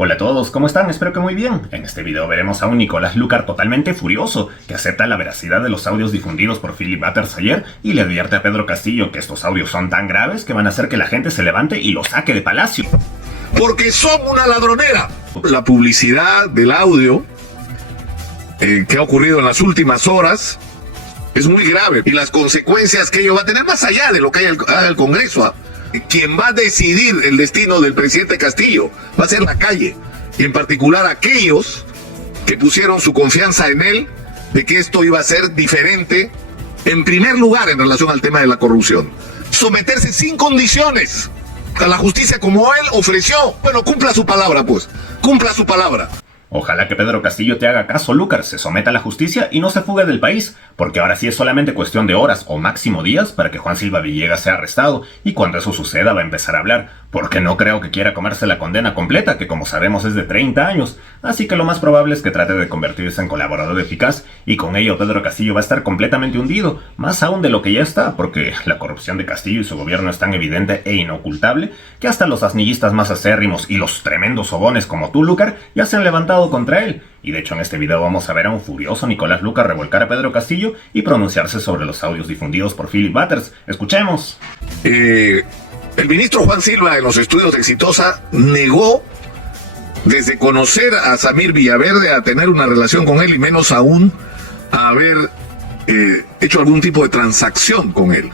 Hola a todos, ¿cómo están? Espero que muy bien. En este video veremos a un Nicolás Lucar totalmente furioso, que acepta la veracidad de los audios difundidos por Philip Butters ayer y le advierte a Pedro Castillo que estos audios son tan graves que van a hacer que la gente se levante y lo saque de Palacio. Porque son una ladronera. La publicidad del audio que ha ocurrido en las últimas horas es muy grave y las consecuencias que ello va a tener más allá de lo que haga el Congreso. Quien va a decidir el destino del presidente Castillo va a ser la calle, y en particular aquellos que pusieron su confianza en él de que esto iba a ser diferente, en primer lugar en relación al tema de la corrupción. Someterse sin condiciones a la justicia como él ofreció. Bueno, cumpla su palabra, pues, cumpla su palabra. Ojalá que Pedro Castillo te haga caso, Lucar, se someta a la justicia y no se fugue del país, porque ahora sí es solamente cuestión de horas o máximo días para que Juan Silva Villegas sea arrestado, y cuando eso suceda va a empezar a hablar, porque no creo que quiera comerse la condena completa, que como sabemos es de 30 años, así que lo más probable es que trate de convertirse en colaborador eficaz, y con ello Pedro Castillo va a estar completamente hundido, más aún de lo que ya está, porque la corrupción de Castillo y su gobierno es tan evidente e inocultable, que hasta los asnillistas más acérrimos y los tremendos sobones como tú, Lucar, ya se han levantado contra él, y de hecho en este video vamos a ver a un furioso Nicolás Lucar revolcar a Pedro Castillo y pronunciarse sobre los audios difundidos por Philip Butters. Escuchemos. El ministro Juan Silva en los estudios de Exitosa negó desde conocer a Samir Villaverde a tener una relación con él y menos aún a haber hecho algún tipo de transacción con él.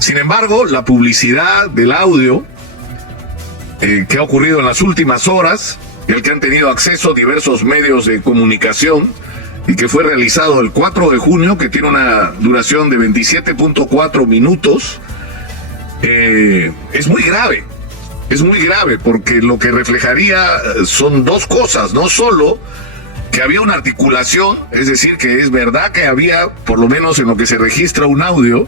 Sin embargo, la publicidad del audio que ha ocurrido en las últimas horas, el que han tenido acceso a diversos medios de comunicación y que fue realizado el 4 de junio, que tiene una duración de 27.4 minutos, es muy grave. Es muy grave porque lo que reflejaría son dos cosas, no solo que había una articulación, es decir, que es verdad que había, por lo menos en lo que se registra un audio,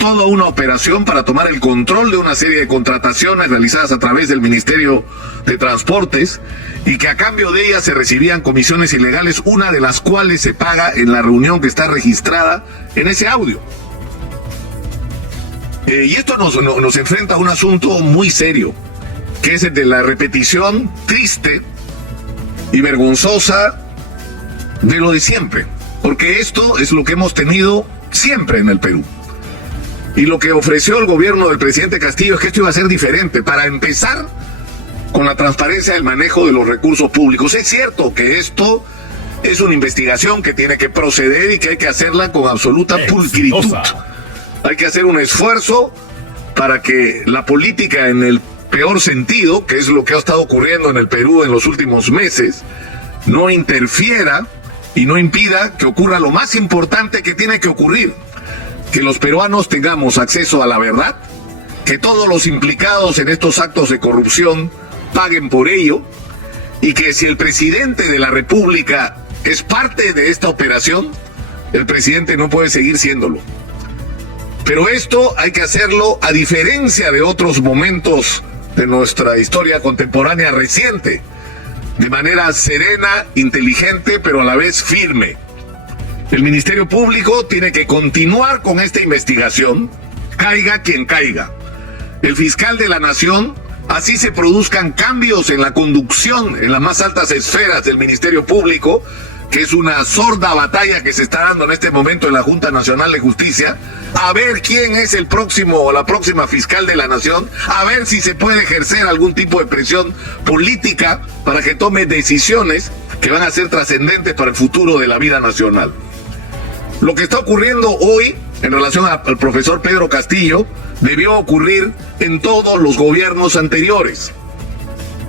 toda una operación para tomar el control de una serie de contrataciones realizadas a través del Ministerio de Transportes y que a cambio de ellas se recibían comisiones ilegales, una de las cuales se paga en la reunión que está registrada en ese audio. Y esto nos enfrenta a un asunto muy serio, que es el de la repetición triste y vergonzosa de lo de siempre, porque esto es lo que hemos tenido siempre en el Perú. Y lo que ofreció el gobierno del presidente Castillo es que esto iba a ser diferente. Para empezar, con la transparencia del manejo de los recursos públicos. Es cierto que esto es una investigación que tiene que proceder y que hay que hacerla con absoluta pulcritud. Hay que hacer un esfuerzo para que la política en el peor sentido, que es lo que ha estado ocurriendo en el Perú en los últimos meses, no interfiera y no impida que ocurra lo más importante que tiene que ocurrir: que los peruanos tengamos acceso a la verdad, que todos los implicados en estos actos de corrupción paguen por ello, y que si el presidente de la República es parte de esta operación, el presidente no puede seguir siéndolo. Pero esto hay que hacerlo a diferencia de otros momentos de nuestra historia contemporánea reciente, de manera serena, inteligente, pero a la vez firme. El Ministerio Público tiene que continuar con esta investigación, caiga quien caiga. El fiscal de la Nación, así se produzcan cambios en la conducción en las más altas esferas del Ministerio Público, que es una sorda batalla que se está dando en este momento en la Junta Nacional de Justicia, a ver quién es el próximo o la próxima fiscal de la Nación, a ver si se puede ejercer algún tipo de presión política para que tome decisiones que van a ser trascendentes para el futuro de la vida nacional. Lo que está ocurriendo hoy en relación al profesor Pedro Castillo debió ocurrir en todos los gobiernos anteriores.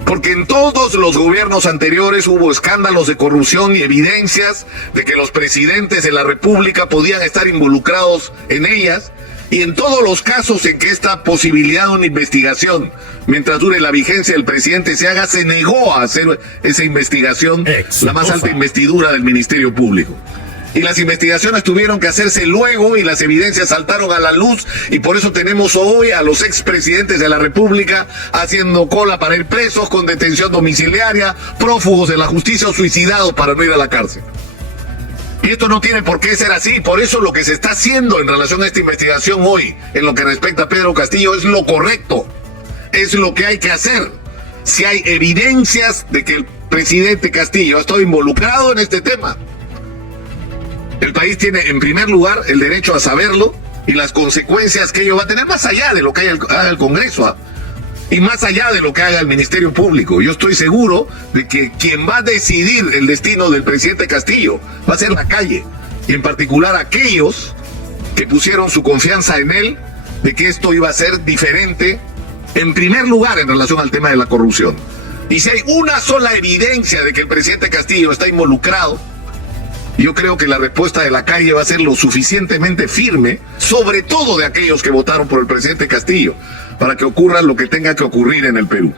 Porque en todos los gobiernos anteriores hubo escándalos de corrupción y evidencias de que los presidentes de la República podían estar involucrados en ellas, y en todos los casos en que esta posibilidad de una investigación, mientras dure la vigencia del presidente, se haga, se negó a hacer esa investigación, la más alta investidura del Ministerio Público. Y las investigaciones tuvieron que hacerse luego y las evidencias saltaron a la luz, y por eso tenemos hoy a los expresidentes de la República haciendo cola para ir presos, con detención domiciliaria, prófugos de la justicia o suicidados para no ir a la cárcel. Y esto no tiene por qué ser así. Por eso lo que se está haciendo en relación a esta investigación hoy, en lo que respecta a Pedro Castillo, es lo correcto, es lo que hay que hacer. si hay evidencias de que el presidente Castillo ha estado involucrado en este tema. El país tiene, en primer lugar, el derecho a saberlo y las consecuencias que ello va a tener más allá de lo que haga el Congreso, y más allá de lo que haga el Ministerio Público. Yo estoy seguro de que quien va a decidir el destino del presidente Castillo va a ser la calle, y en particular aquellos que pusieron su confianza en él, de que esto iba a ser diferente, en primer lugar en relación al tema de la corrupción. Y si hay una sola evidencia de que el presidente Castillo está involucrado, yo creo que la respuesta de la calle va a ser lo suficientemente firme, sobre todo de aquellos que votaron por el presidente Castillo, para que ocurra lo que tenga que ocurrir en el Perú.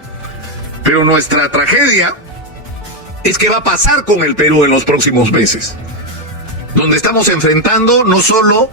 Pero nuestra tragedia es que va a pasar con el Perú en los próximos meses, donde estamos enfrentando no solo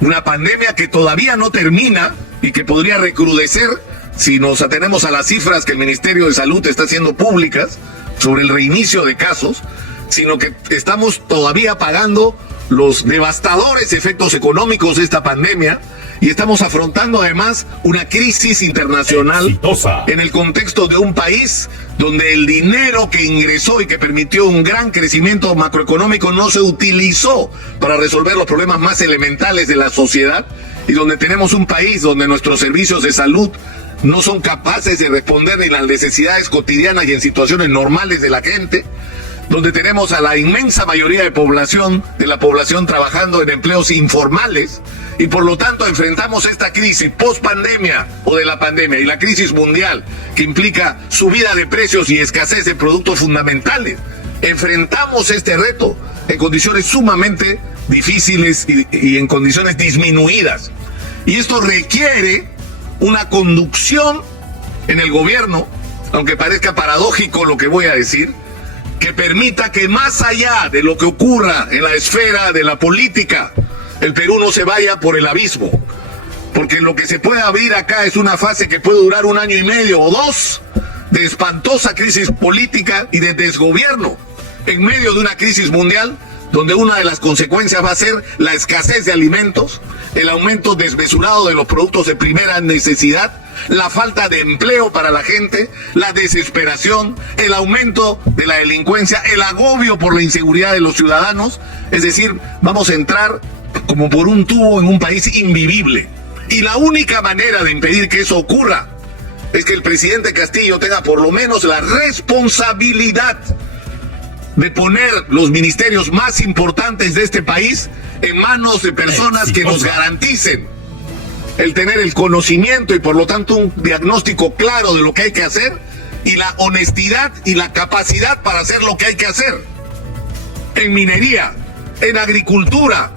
una pandemia que todavía no termina y que podría recrudecer si nos atenemos a las cifras que el Ministerio de Salud está haciendo públicas sobre el reinicio de casos, sino que estamos todavía pagando los devastadores efectos económicos de esta pandemia, y estamos afrontando además una crisis internacional exitosa en el contexto de un país donde el dinero que ingresó y que permitió un gran crecimiento macroeconómico no se utilizó para resolver los problemas más elementales de la sociedad, y donde tenemos un país donde nuestros servicios de salud no son capaces de responder ni las necesidades cotidianas y en situaciones normales de la gente, donde tenemos a la inmensa mayoría de la población trabajando en empleos informales, y por lo tanto enfrentamos esta crisis post-pandemia o de la pandemia y la crisis mundial que implica subida de precios y escasez de productos fundamentales. Enfrentamos este reto en condiciones sumamente difíciles y en condiciones disminuidas. Y esto requiere una conducción en el gobierno, aunque parezca paradójico lo que voy a decir, que permita que más allá de lo que ocurra en la esfera de la política, el Perú no se vaya por el abismo. Porque lo que se puede abrir acá es una fase que puede durar 1 año y medio o 2 de espantosa crisis política y de desgobierno en medio de una crisis mundial, donde una de las consecuencias va a ser la escasez de alimentos, el aumento desmesurado de los productos de primera necesidad, la falta de empleo para la gente, la desesperación, el aumento de la delincuencia, el agobio por la inseguridad de los ciudadanos. Es decir, vamos a entrar como por un tubo en un país invivible. Y la única manera de impedir que eso ocurra es que el presidente Castillo tenga por lo menos la responsabilidad de poner los ministerios más importantes de este país en manos de personas que nos garanticen el tener el conocimiento y por lo tanto un diagnóstico claro de lo que hay que hacer, y la honestidad y la capacidad para hacer lo que hay que hacer en minería, en agricultura,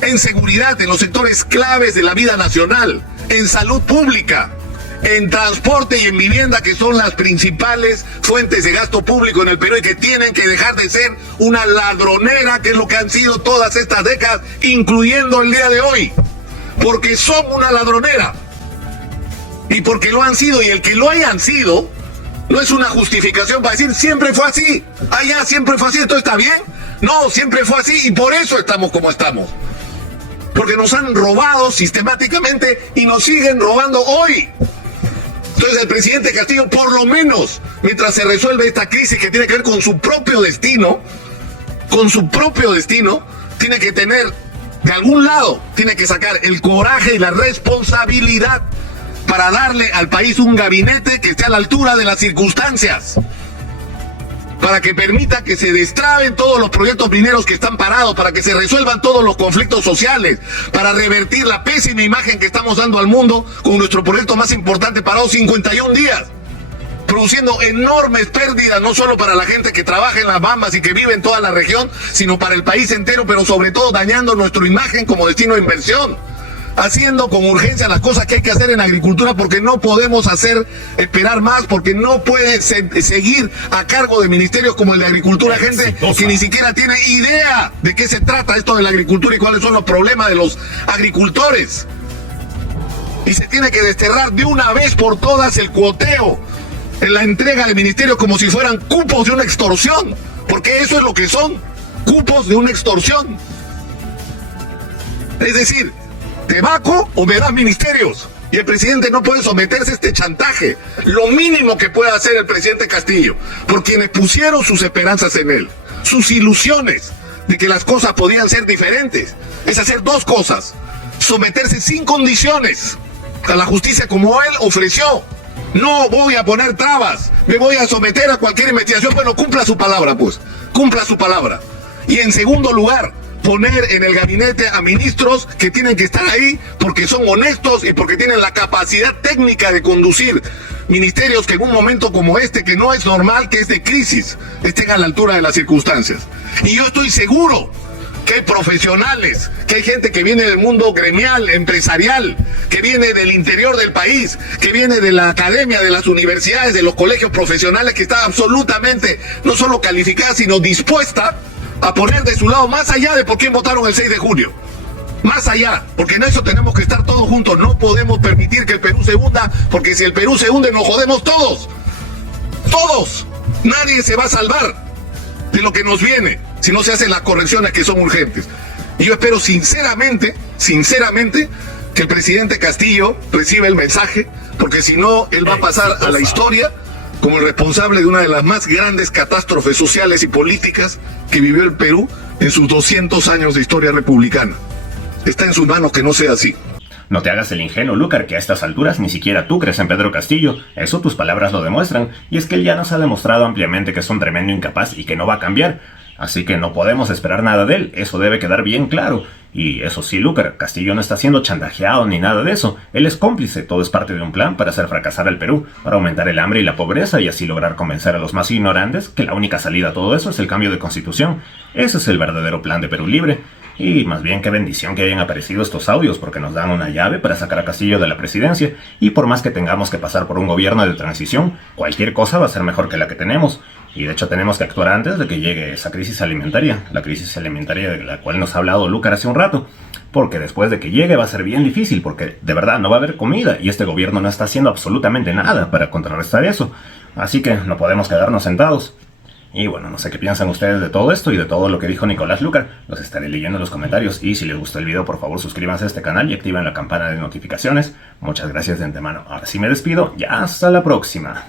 en seguridad, en los sectores claves de la vida nacional, en salud pública, en transporte y en vivienda, que son las principales fuentes de gasto público en el Perú y que tienen que dejar de ser una ladronera, que es lo que han sido todas estas décadas, incluyendo el día de hoy, porque son una ladronera y porque lo han sido, y el que lo hayan sido no es una justificación para decir siempre fue así, allá siempre fue así, ¿esto está bien? No, siempre fue así y por eso estamos como estamos, porque nos han robado sistemáticamente y nos siguen robando hoy. Entonces el presidente Castillo, por lo menos mientras se resuelve esta crisis que tiene que ver con su propio destino, tiene que tener, de algún lado, tiene que sacar el coraje y la responsabilidad para darle al país un gabinete que esté a la altura de las circunstancias, para que permita que se destraben todos los proyectos mineros que están parados, para que se resuelvan todos los conflictos sociales, para revertir la pésima imagen que estamos dando al mundo con nuestro proyecto más importante parado 51 días, produciendo enormes pérdidas, no solo para la gente que trabaja en las Bambas y que vive en toda la región, sino para el país entero, pero sobre todo dañando nuestra imagen como destino de inversión, haciendo con urgencia las cosas que hay que hacer en agricultura, porque no podemos esperar más, porque no puede seguir a cargo de ministerios como el de agricultura gente que ni siquiera tiene idea de qué se trata esto de la agricultura y cuáles son los problemas de los agricultores. Y se tiene que desterrar de una vez por todas el cuoteo en la entrega de ministerios como si fueran cupos de una extorsión, porque eso es lo que son, cupos de una extorsión. Es decir, ¿te vaco o me das ministerios? Y el presidente no puede someterse a este chantaje. Lo mínimo que puede hacer el presidente Castillo, por quienes pusieron sus esperanzas en él, sus ilusiones de que las cosas podían ser diferentes, es hacer dos cosas: someterse sin condiciones a la justicia como él ofreció. No voy a poner trabas, me voy a someter a cualquier investigación. Bueno, cumpla su palabra, pues, cumpla su palabra. Y en segundo lugar, poner en el gabinete a ministros que tienen que estar ahí porque son honestos y porque tienen la capacidad técnica de conducir ministerios que en un momento como este, que no es normal, que es de crisis, estén a la altura de las circunstancias. Y yo estoy seguro que hay profesionales, que hay gente que viene del mundo gremial, empresarial, que viene del interior del país, que viene de la academia, de las universidades, de los colegios profesionales, que está absolutamente no solo calificada, sino dispuesta a poner de su lado, más allá de por quién votaron el 6 de junio. Más allá, porque en eso tenemos que estar todos juntos. No podemos permitir que el Perú se hunda, porque si el Perú se hunde nos jodemos todos. Todos. Nadie se va a salvar de lo que nos viene si no se hacen las correcciones que son urgentes. Y yo espero sinceramente, que el presidente Castillo reciba el mensaje, porque si no, él va a pasar a la historia como el responsable de una de las más grandes catástrofes sociales y políticas que vivió el Perú en sus 200 años de historia republicana. Está en sus manos que no sea así. No te hagas el ingenuo, Lúcar, que a estas alturas ni siquiera tú crees en Pedro Castillo. Eso tus palabras lo demuestran, y es que él ya nos ha demostrado ampliamente que es un tremendo incapaz y que no va a cambiar. Así que no podemos esperar nada de él, eso debe quedar bien claro. Y eso sí, Lúcar, Castillo no está siendo chantajeado ni nada de eso. Él es cómplice, todo es parte de un plan para hacer fracasar al Perú, para aumentar el hambre y la pobreza y así lograr convencer a los más ignorantes que la única salida a todo eso es el cambio de constitución. Ese es el verdadero plan de Perú Libre. Y más bien qué bendición que hayan aparecido estos audios, porque nos dan una llave para sacar a Castillo de la presidencia, y por más que tengamos que pasar por un gobierno de transición, cualquier cosa va a ser mejor que la que tenemos. Y de hecho tenemos que actuar antes de que llegue esa crisis alimentaria, la crisis alimentaria de la cual nos ha hablado Lúcar hace un rato, porque después de que llegue va a ser bien difícil, porque de verdad no va a haber comida, y este gobierno no está haciendo absolutamente nada para contrarrestar eso. Así que no podemos quedarnos sentados. Y bueno, no sé qué piensan ustedes de todo esto y de todo lo que dijo Nicolás Lúcar. Los estaré leyendo en los comentarios, y si les gustó el video, por favor suscríbanse a este canal y activen la campana de notificaciones. Muchas gracias de antemano. Ahora sí me despido, ya hasta la próxima.